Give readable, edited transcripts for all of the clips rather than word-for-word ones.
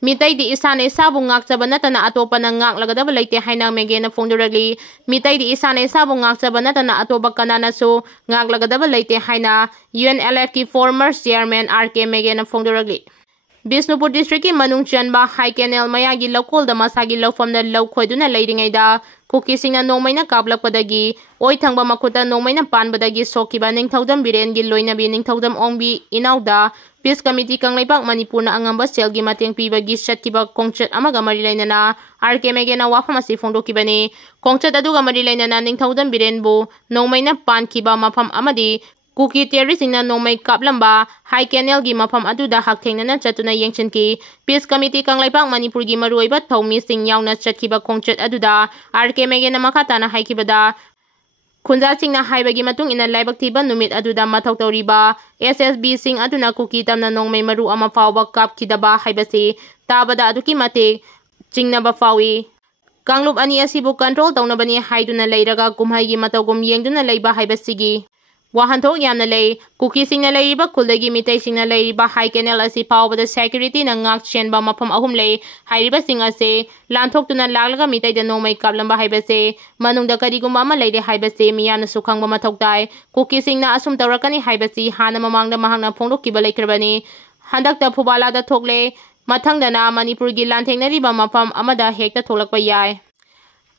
Mitai di isana isabu ngakchaba natana atopa na ngaklagadaba leite haina megena phongdoragli mitai di isana isabu ngakchaba natana atopa kanana su ngaklagadaba leite haina UNLF ki former chairman RK megena phongdoragli Bisnupur district ki manung chanba high canal mayagi lokol da masagi lofam na law khoiduna leiringai da kuki singna nomaina kablakpadagi oi thangba makuta nomaina panbadagi sokiba ningthaudam biren gi loina bi ningthaudam ongbi inauda Peace Committee Kanglaipak Manipur na angamba selgi mateng pibagi satkiba kongchat amaga mari lainana RK megena wafam asi phongdokibani kongchat aduga mari lainana ningthaudam biren bu nomaina pankiba mafam amadi Kuki terroristina nomai kaplamba high canal gi mafam aduda hakthengna chatuna yengchinki Peace Committee Kanglaipak Manipur gi maruiba thomi sing yauna chatkiba kongchat aduda RK megena makatana haikibada Khunja singna haibagi matung ina laibak thiba numit aduda mathau toriba SSB sing aduna kuki tamna nongmai maru ama fawba kapkidaba haibasi tabada aduki mate chingnaba fawi Kanglup ani asibu control tawnabani haiduna leiraga kumhai gi matawgum yengduna leiba haibasigi Wahanthok yamna lei kuki singna leiriba kuldagi mitai singna leiriba high canal asi pawbada security na ngak chenba mafam ahum lei hairiba sing ase lanthok tuna laglaga mitai da nomai kaplamba haibase manungda karigumba ama leire haibase miyana sukhangba mathok dai kuki singna asum tawrakani haibasi hana mamangda mahangna phongdokkiba leikrabani handakta phubala da thokle mathangdana manipur gi lanthengnariba mafam amada hekta tholakpa yai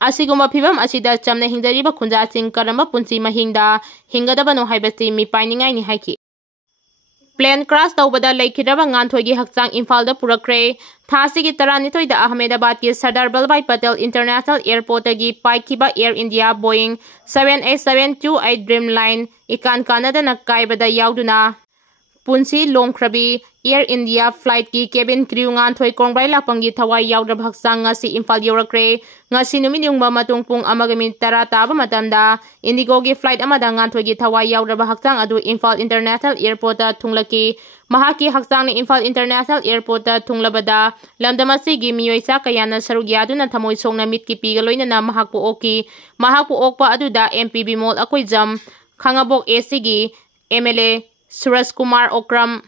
Asiguma phibam asida chamna hingdariba khunja sing karamba punsi mahingda hingadaba no haibasi mi painingai ni haiki Plane crash tawbada leikidaba Nganthoi gi Hakchang Imphal da Purakkhre thasi gi taranithoi da Ahmedabad ki Sardar Vallabhbhai Patel International Airport gi paikiba Air India Boeing 78728 Dreamline ikan kanada na kaibada yauduna Punsi lomkhrabi Air India flight ki cabin crew Nganthoi kongbai lapanggi thawai yaudra Hakchang Ngasi Imphal yorakre ngasi numit yungba matung pung amagami tara taba matamda Indigo gi flight amada Nganthoi gi thawai yaudra Hakchang adu Imphal International Airport ta thunglaki mahaki Hakchang ni Imphal International Airport ta thunglabada lamdamasi gi miyoisa kayana sarugyaduna thamoi songna mitki piga loinana mahakpu okpa aduda MPB mall akoi jam khangabok AC gi MLA Suraj Kumar Okram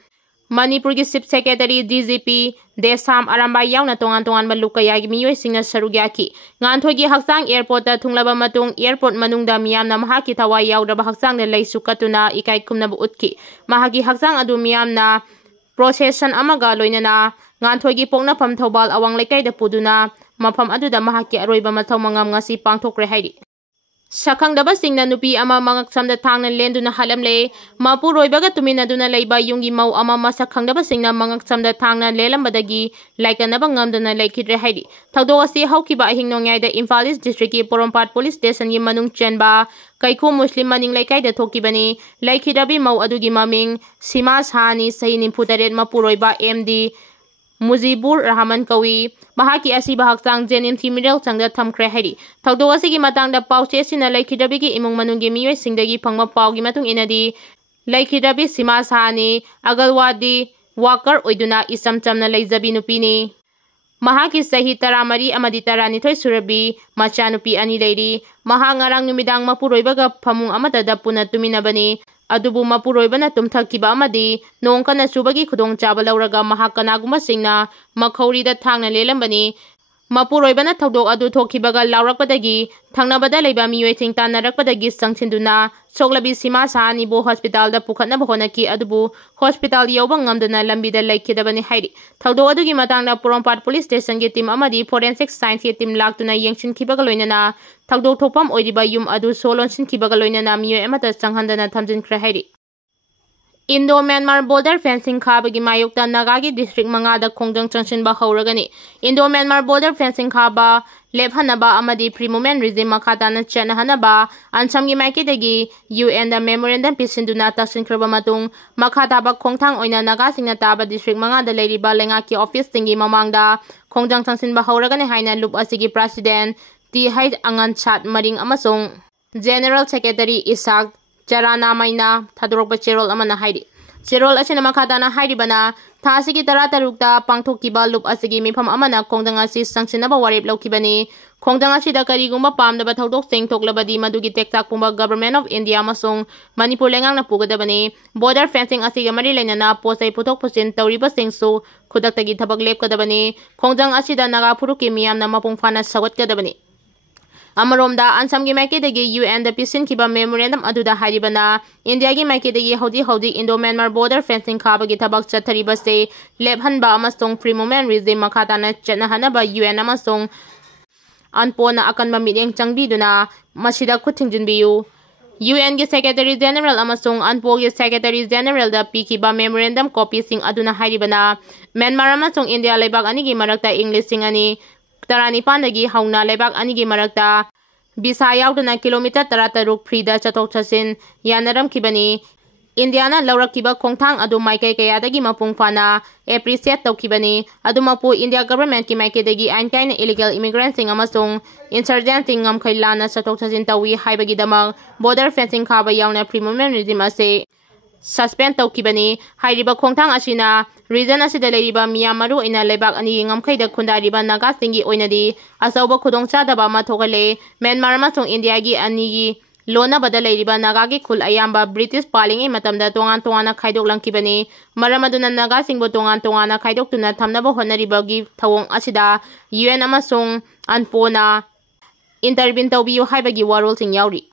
Manipur gi Chief Secretary DGP Desam Aramba yauna tongan malukaya gi miyoi singna sarugyaki Nganthoi gi Hakchang Airport ta thunglaba matung airport manungda miyamna mahaki thawai yaudaba Hakchang ne leisu katuna ikai kumnabu utki mahaki Hakchang adu miyamna procession amaga loinana Nganthoi gi poknafam Thobal awang lekai da puduna mafam aduda mahaki aroiba mathau mangam ngasi pangthokre hairi Sakhangdaba singna nupi ama mangaksamda Thangna Lenduna Hatlamle mapu roibaga tuminaduna leiba yungi mau ama masakhangdaba singna mangaksamda Thangna lelambadagi laikanaba ngamdana leikidre haidi thaudo asi haukiba ahingnongyai da Imphal East District ki Porompat Police Station gi manung chenba kaikhu Muslim maning laikai da thokibani laikhidabi mau adugi maming Sima Sahani sahi nimphutaret mapu roiba MD Mujibur Rahman Kawi mahaki asiba Hakchang Jenin Middle Changda thamkhre hairi thaudo asigi matangda pauche sina laikhidabi gi imung manunggi miyoi singdagi phangma paugi matung inadi laikhidabi Sima Sahani agalwadi worker oiduna isam chamna leijabi nupini mahaki sahi taramari amadi taranithoi surabi macha nupi ani leiri maha ngarang numidang mapuroibaga phamung amada da puna tuminabani adubu mapuroibana tumthakiba amadi nongkana subagi khudong chaba lauraga mahakanaguma singna makhauri da thangna lelambani mapuroibana thodok adu thokhibaga laurakpadagi thangnabada leiba miyoi sing tanarakpadagi sangchinduna soklabi Sima Sahani bo hospital da pukhatna bahonaki adubu hospital yoba ngamdana lambida laikhidabani hairi thodok adugi matangda Porompat Police Station gi team amadi forensic science ki team laktuna yengshinkhibaga loinana thodok thopam oiriba yum adu solonsinkhibaga loinana miyoi amata changhandana thamjinkhre hairi Indo-Myanmar border fencing khabagi mayokta Nagagi district mangada khongjang changshinba hauragani Indo-Myanmar border fencing khaba lephanaba amadi free movement regime makhatana chanahanaba ansamgi maikidagi UN da memorandum pisinduna taksinkraba matung makhataba khongthang oina Naga singna taba district mangada leiriba lengaki office tingi mamangda khongjang changshinba hauragani haina loop asigi president T H Angan Chat Maring amasung General Secretary Isak Charana Maina Thadorokba Cherol Amana Haidi Chirol asina makhatana hairibana thasigi tara tarukta pangthokkiba loop asigi mifam amana khongdang asi sangsinaba warep laukibani khongdang asida karigumba pamdaba thodok sengthoklabadi madugi tektak pumba Government of India amasung Manipur lengangna pugadabani border fencing asiga mari leinana posai puthok pusin tawriba singsu khudaktagi thabak lepkadabani khongdang asida naga phuruki miyamna mapungfana sawatkadabani Amaromda Ansamgi Makedagi UN the Pisin Kiba Memorandum Aduda Haribana, India Gi Makedagi Hodi Indo-Myanmar border fencing Kabagi Tabak Chatariba say, Lebhanba Amasong Free Moment Rizim Makatana Chetnahanaba UN Amasong Anpona Akanba Miding Changbiduna, Mashida Kutinjinbiu. UN Gi Secretary General Amasong Anpo Gi Secretary General the Pikiba Memorandum copy sing Aduna Haribana, Myanmar Amasong India Lebak Anigi Marakta English Singani. Tarani Pandagi Hauna Lebak Anigi Marakta Bisa Yaudana kilometer Tarataruk Prida Chatok Chasin Yanaram Kibani Indiana Laura Kiba Kongtang Adu Maike Kayadagi Mapungfana appreciate Tokibani Adumapu India government ki Maike Degi Ankain illegal immigrants in Amasung insurgent in Kailana Chatok Chasin Tawi Haibagi Damag border fencing Kaba Yauna Primomen Rizimase Suspend Tokibani Hairiba Kongtang Ashina Reason asida leiba miyamaru ina lebak ani ngamkhaida khundariba naga singi oinadi asauba khudongcha daba mathogale Myanmar amasung India gi ani gi lona bada leiba naga gi khul ayamba British palingi matamda tongan tongana khaidok langkibani maramaduna naga singbo tongan tongana khaidok tuna thamnaba honariba gi thawong asida UN amasung anpona intervene tawbiyu haibagi warol sing yauri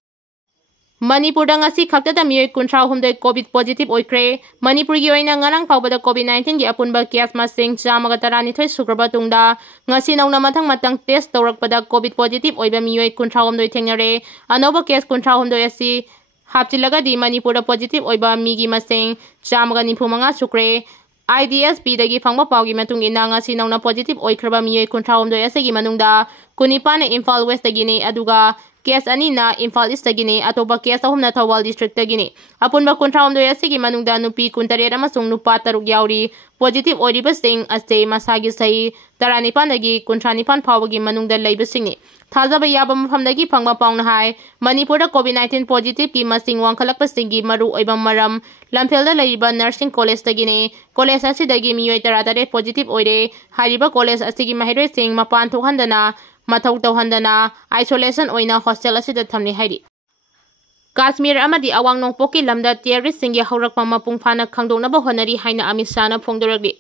Manipur ngasi khakta miyoi kunthra humdai COVID positive oikre Manipur gi oina ngarang pawbada COVID-19 gi apunba case masing chamaga tarani thoi sukraba tungda ngasi nauna matang test tawrakpada COVID positive oiba miyoi kunthra humdoi thengnare anoba case kunthra humdoi asi hapchilaga di Manipur da positive oiba migi masing chamaga nifumanga sukre IDSP dagi phangba pawgi matung ina ngasi nauna positive oikraba miyoi kunthra humdoi asegi manungda kunipane Imphal West dagi ni aduga Case anina Imphal East tagini atoba case ahumna Thawal district tagini apunba kunthra humdoi asigi manungda nupi kuntarera amasung nupa taruk yauri positive oiriba sing ase masagi sai tarani pandagi kunthra nipan phawagi manungda leiba singni thajaba yaba mafamdagi phangba paungna hai Manipur da COVID-19 positive ki masing wangkhalakpa singi maru oiba maram lamfelda leiba nursing college tagini college asidagi miyoi taratare positive oire hariba college asigi mahiroi sing mapan thokhandana Mathau Tauhandana isolation oina hostel asida thamni hairi Kashmir amadi awang nongpoki lamda terrorist singi haurakpa mapungfana khangdongnaba honari haina Amit Shah na phongdoragli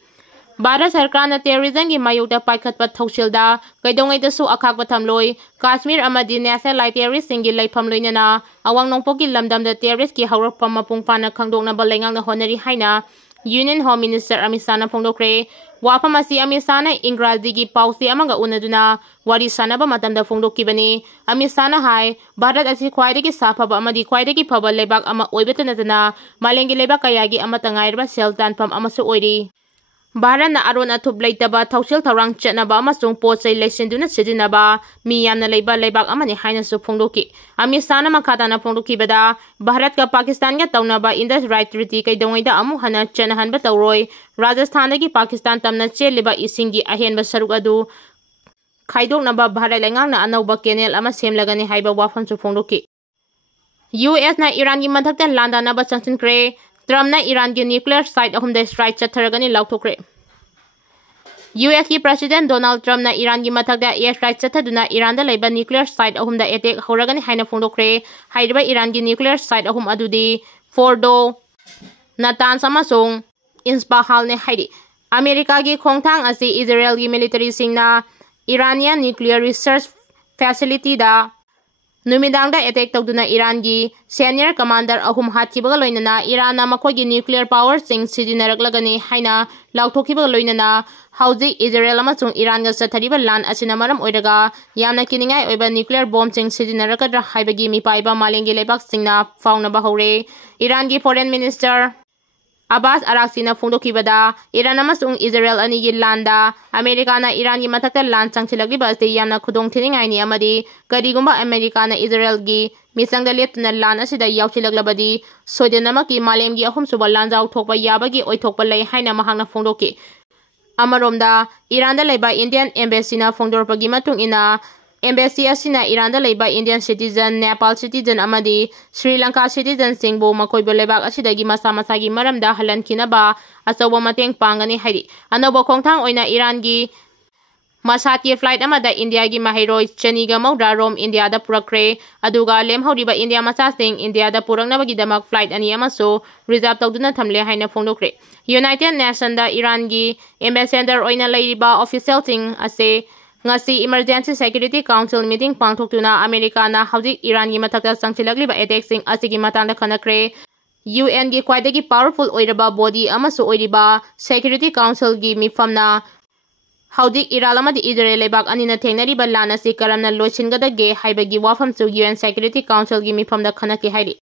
Bharat Sarkar na terrorism gi mayokda paikhatpa thausilda kaidongaida su akhakpa thamloi Kashmir amadi national terrorist singi leifam loinana awang nongpoki lamdamda terrorist gi haurakpa mapungfana khangdongnaba lengangna honari haina Union Home Minister Amit Shah na phongdokre Wapamasi Amit Shah na Ingraji gi pausi amaga unaduna wari sanaba matamda phongdokibani Amit Shah na hai Bharat asi khwaidagi safaba amadi khwaidagi phaba lebak ama oibetanadana malengi lebak kayagi amatangairba sel tanpam amasu oiri Bharat na aron athup leitaba thausil thaurang chetnaba amasung pochai leisinduna sijinaba mi yamna leiba lebak amani haina su phongdoki Amit Shah na makhatana phongdokibada Bharat ka Pakistan ga tawnaba Indus Right Treaty kaidongaida amu hana chenahanba tawroi Rajasthan dagi Pakistan tamna cheliba isingi ahenba saruk adu khaidoknaba Bharat lengangna anauba canal ama semlagani haiba wafam su phongdoki US na Iran gi mathakta landanaba changsinkre Trump na Iran gi nuclear site ahumda strike chatharagani lauthokre US ki President Donald Trump na Iran gi mathakta air strike chathaduna Iran da leiba nuclear site ahumda attack horagani haina phongdokre haiba Iran gi nuclear site ahum adudi Fordo Natanz amasung Isfahan ne hairi America gi khongthang asi Israel gi military singna Iranian nuclear research facility da Numidang da attack tawduna Iran gi senior commander ahum hatkibaga loinana Iran na makhogi nuclear power sing sijinaraklagani haina lauthokibaga loinana hauji Israel amasung Iran ga sathariba lan asina maram oiraga yamna kiningai oiba nuclear bomb sing sijinarakadra haibagi mipaiba malengi lebak singna faunaba hore Iran gi foreign minister Abbas Araghchi na phongdokibada Iran amasung Israel ani gi landa America na Iran gi mathakta lan changchilagiba ase yamna khudong thiningai ni amadi karigumba America na Israel gi misangda leptuna lan asida yauchilaglabadi soidanama ki malem gi ahum suba lan jaw thokpa yabagi oithokpa lei haina mahangna phongdoki Amaromda Iran da leiba Indian embassy na phongdorpagi matung ina Embassy asina Iran da leiba Indian citizen, Nepal citizen amadi Sri Lanka citizen singbu makoibu lebak asidagi masa-masagi maramda halankinaba asawa mateng pangani hairi. Anobo khongthang oina Iran gi Masati flight amada India gi mahiroi chaniga maudra Rome India da purakre aduga lemhoriba India masasing India da puraknabagi damak flight ani amaso reserve tawduna thamle haina phongdokre. United Nations da Iran gi ambassador oina leiba official ting ase ngasi emergency security council meeting pangthoktuna America na haudik Iran gi mathakta sangchilagliba attack sing asigi matangda khanakre. UN gi kwaidagi powerful oiraba body amaso oiriba security council gi mifamna haudik Iran amadi Israel lebak anina thengnariba lana si karamna loichingadage haibagi wafamchu UN security council gi mifamda khanaki hairi.